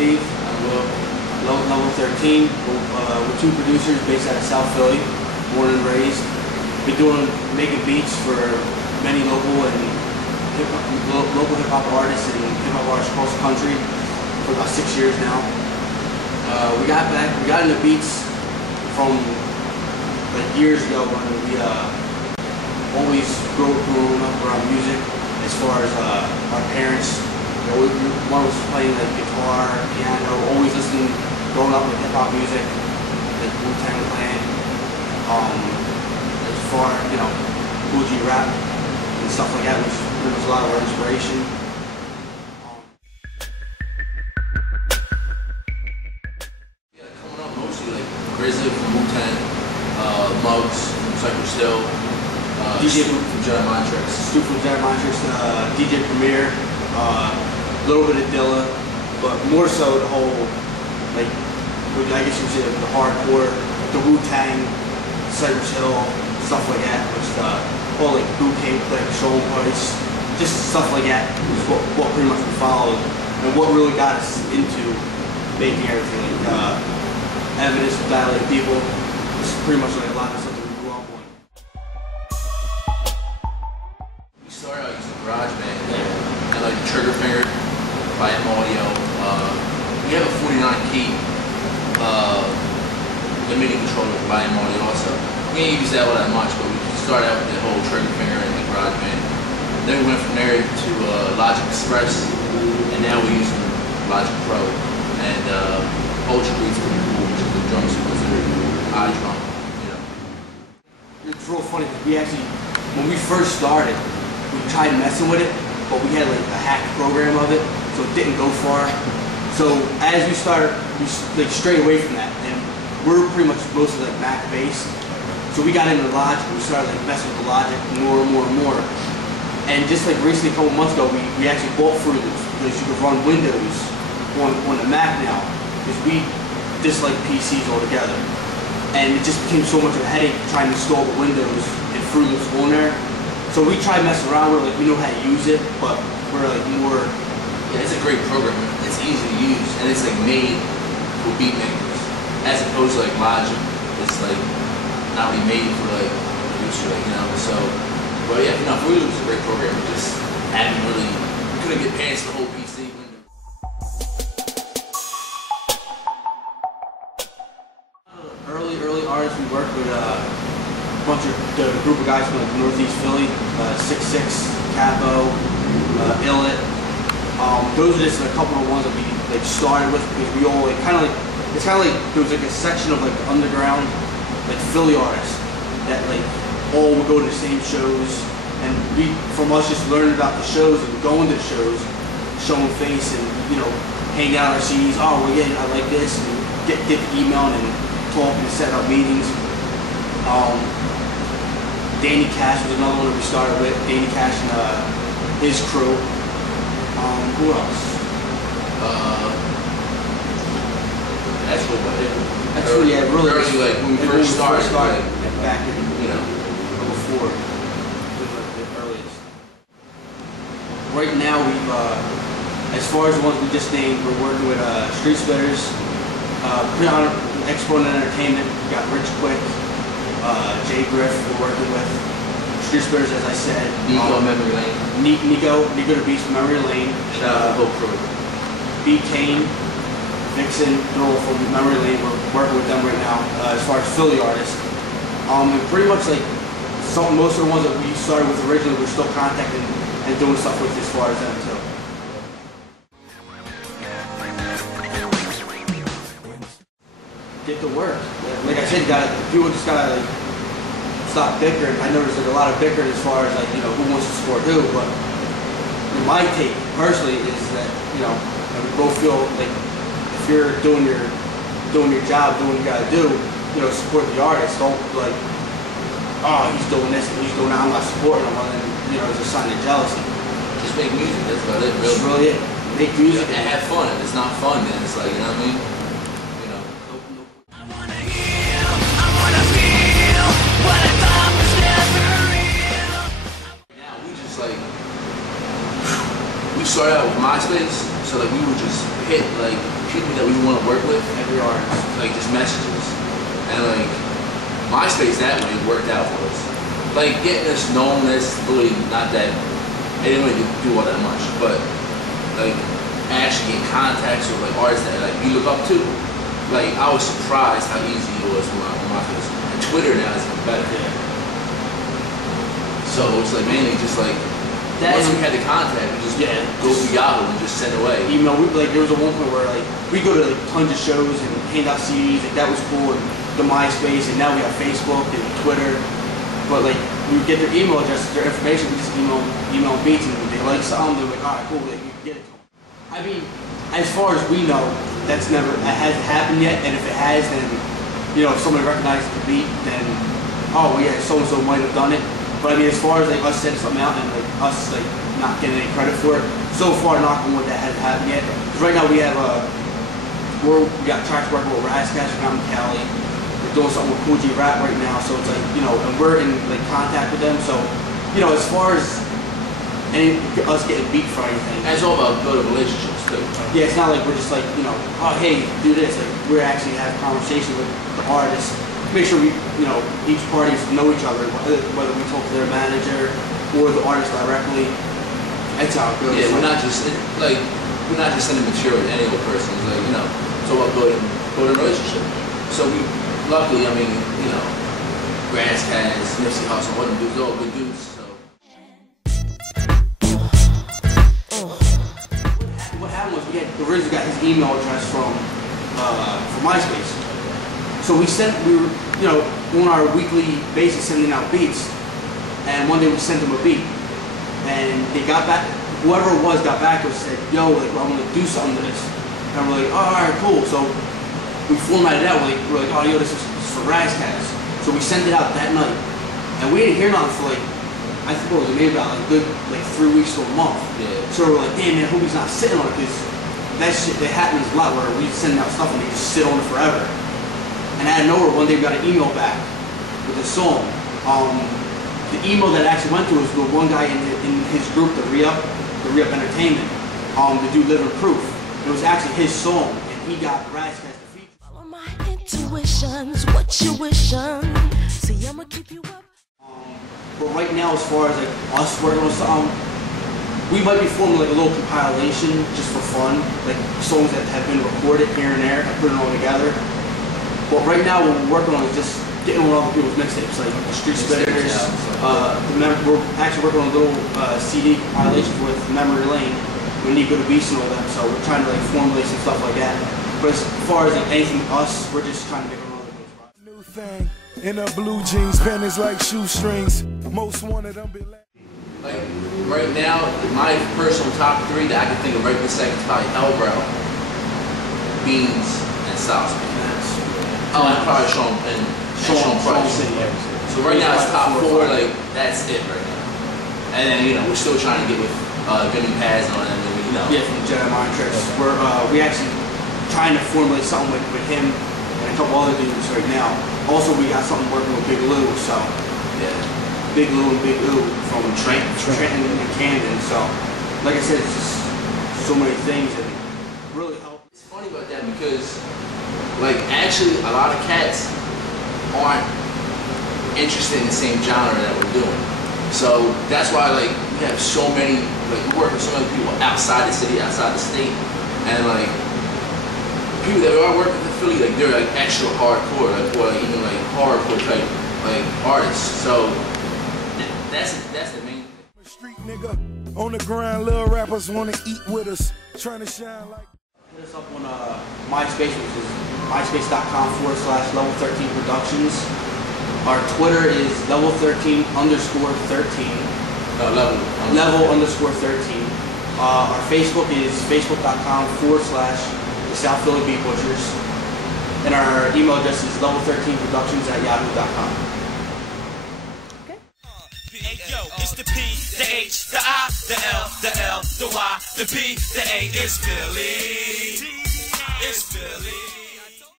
Steve. I'm Will. Level 13. We're two producers based out of South Philly, born and raised. Been making beats for many local hip hop artists and hip hop artists across the country for about 6 years now. We got into beats from like years ago when we always grew up around music. As far as our parents, one was playing like guitar, piano, always listening, growing up with hip hop music, like Wu-Tang Clan. As far Fuji rap and stuff like that, which was a lot of our inspiration. Coming up mostly like Grizzly from Wu-Tang, Muggs from Cypress Hill, DJ Stu from Jedi Mind Tricks, DJ Premier, a little bit of Dilla, but more so the whole, like, I guess you could say the hardcore, the Wu-Tang, Cypress Hill, stuff like that, which the whole like boot camp click, show parties, just stuff like that is what pretty much we followed, and what really got us into making everything. Like Evidence with Dilated People, it's pretty much like a lot of stuff that we grew up on. We started out using GarageBand and like Trigger Finger by M Audio. We have a 49 key the MIDI controller by M Audio also. We didn't use that all that much, but we started out with the whole Trigger Finger and the GarageBand. Then we went from there to Logic Express, and now we're using Logic Pro. And Ultra Beat's pretty cool, which is the drum sequencer, iDrum, It's real funny because we actually, when we first started, we tried messing with it, but we had like a hack program of it, so it didn't go far. So as we started, we like strayed away from that, and we're pretty much mostly like Mac based. So we got into Logic, and we started like messing with the Logic more and more and more. And just like recently, a couple months ago, we actually bought Fruity Loops because you could run Windows on the Mac now, because we dislike PCs altogether. And it just became so much of a headache trying to install the Windows and Fruity Loops on there. So we tried messing around with it, like we know how to use it, but we're like more... Yeah, it's a great program. It's easy to use, and it's like made for beat makers. As opposed to like Logic, it's like not really made for like a producer, so. But yeah, Fruity Loops is a great program. We just couldn't get past the whole PC window. Early artists we worked with a group of guys from like Northeast Philly, 6'6", Capo, Illit. Those are just a couple of ones that we like started with because we all like it's kind of like there was like a section of like underground like Philly artists that like all would go to the same shows, and we from us just learning about the shows and going to the shows, showing face and hanging out our CDs. Oh well, yeah, I like this, and get the email and talk and set up meetings. Danny Cash was another one that we started with. Danny Cash and his crew. Who else? That's really about it. That's really like when we first started back in before the earliest. Right now we've as far as the ones we just named, we're working with Street Spitters, Exponent Entertainment. We got Rich Quick, Jay Griff. We're working with Street Spitters, as I said. Nico Memory Lane. Nico the Beast from Memory Lane. Shout out to the whole crew. B. Kane, Vixen, they're all from Memory Lane. We're working with them right now as far as Philly artists. And pretty much like most of the ones that we started with originally, we're still contacting and doing stuff with as far as them too. Get to work. Like I said, people just gotta like stop bickering. I noticed like a lot of bickering as far as like who wants to support who, but my take personally is that we both feel like if you're doing your job, doing what you gotta do, support the artist. Don't like, oh, he's doing this and he's doing that, I'm not supporting him, and then it's a sign of jealousy. Just make music. That's about it. Really. That's really it. Make music and have fun. If it's not fun, then it's like, you know what I mean? We started out with MySpace, so like we would just hit like people that we want to work with, Every artist. like just messages, and like MySpace that way worked out for us. Like getting us known, that's really not that. It didn't really do all that much, but like actually get contacts with like artists that like you look up to. Like I was surprised how easy it was with MySpace. And Twitter now is even better. Yeah. So it's like mainly just like once we had the contact, we just go to Yahoo and just send away. Email. Like there was a one point where like we go to like tons of shows and hand out CDs. Like that was cool. And the MySpace, and now we have Facebook and Twitter. But like we would get their email addresses, their information. We just email beats, and they like something. They're like, all right, cool. Like we can get it to them. I mean, as far as we know, that hasn't happened yet. And if it has, then you know, if somebody recognizes the beat, then oh yeah, so and so might have done it. But I mean, as far as like us sending something out and like us like not getting any credit for it, so far knock on wood that hasn't happened yet. Because right now we have we got tracks working with Razzcast from Cali. We're doing something with Cool G Rap right now, so it's like, you know, and we're in like contact with them. So, you know, as far as us getting beat for anything, And it's all about building relationships too. yeah, it's not like we're just like, you know, oh hey, do this. Like we're actually having conversations with the artists. Make sure we, you know, each parties know each other, whether we talk to their manager or the artist directly. That's how it goes. Yeah, we're not just sending material to any old person. It's like, you know, it's all about building a relationship. So we, luckily, I mean, you know, Razzcast, Nipsey Hussle, all them dudes, all good dudes. So. What happened was we originally got his email address from MySpace. So we were, you know, on our weekly basis sending out beats, and one day we sent them a beat, and they got back, whoever it was got back to us and said, yo, like, I'm gonna do something to this. And we're like, oh, all right, cool. So we formatted it out, we're like, oh, yo, this is for Razzcast. So we sent it out that night, and we didn't hear nothing for like, I think it was maybe about like good, like 3 weeks to a month. Yeah. So we're like, damn man, hope he's not sitting on it, because that shit, that happens a lot where we send out stuff and they just sit on it forever. And out of nowhere, one day we got an email back with a song. The email that actually went to was the one guy in his group, the Re-Up Entertainment, the dude Living Proof. It was actually his song, and he got Razzcast to feature. Follow my intuitions, what you wishing? See, I'ma keep you up. But right now, as far as like us working on something, we might be forming like a little compilation just for fun, like songs that have been recorded here and there and putting it all together. But right now, what we're working on is just getting on other people's mixtapes, like the Street Spitters. We're actually working on a little CD compilation with Memory Lane, with Nico the Beast and all them. So we're trying to like formulate some stuff like that. But as far as like anything us, we're just trying to make it on other people's. New thing in her blue jeans, panties like shoestrings. Most wanted them be Like right now, my personal top 3 that I can think of right this second is probably Elbrow, Beans, and Sauce. Oh, and probably Sean Price. So right now it's top 4, like that's it right now. And then, you know, we're still trying to get with Vinny Paz and all that, you know. Yeah, from Jedi Mind Tricks. We actually trying to formulate something with him and a couple other dudes right now. Also, we got something working with Big Lou, so Yeah. Big Lou and Big Lou from Trenton and Camden. So, like I said, it's just so many things that really help. It's funny about that because, like, actually, a lot of cats aren't interested in the same genre that we're doing. So that's why, like, we have so many, like, we work with so many people outside the city, outside the state, and like people that are working in Philly, like they're like extra hardcore, like or like even like hardcore type like artists. So that's the main thing. street nigga on the grind. Little rappers wanna eat with us, trying to shine like. Hit us up on MySpace, which is myspace.com/level13productions. Our Twitter is level13_13. Level_13. Our Facebook is facebook.com/the South Philly Beat Butchers. And our email address is level13productions@yahoo.com. Hey yo, it's the P, the H, the I, the L, the L, the Y, the P, the A. It's Philly. It's Philly.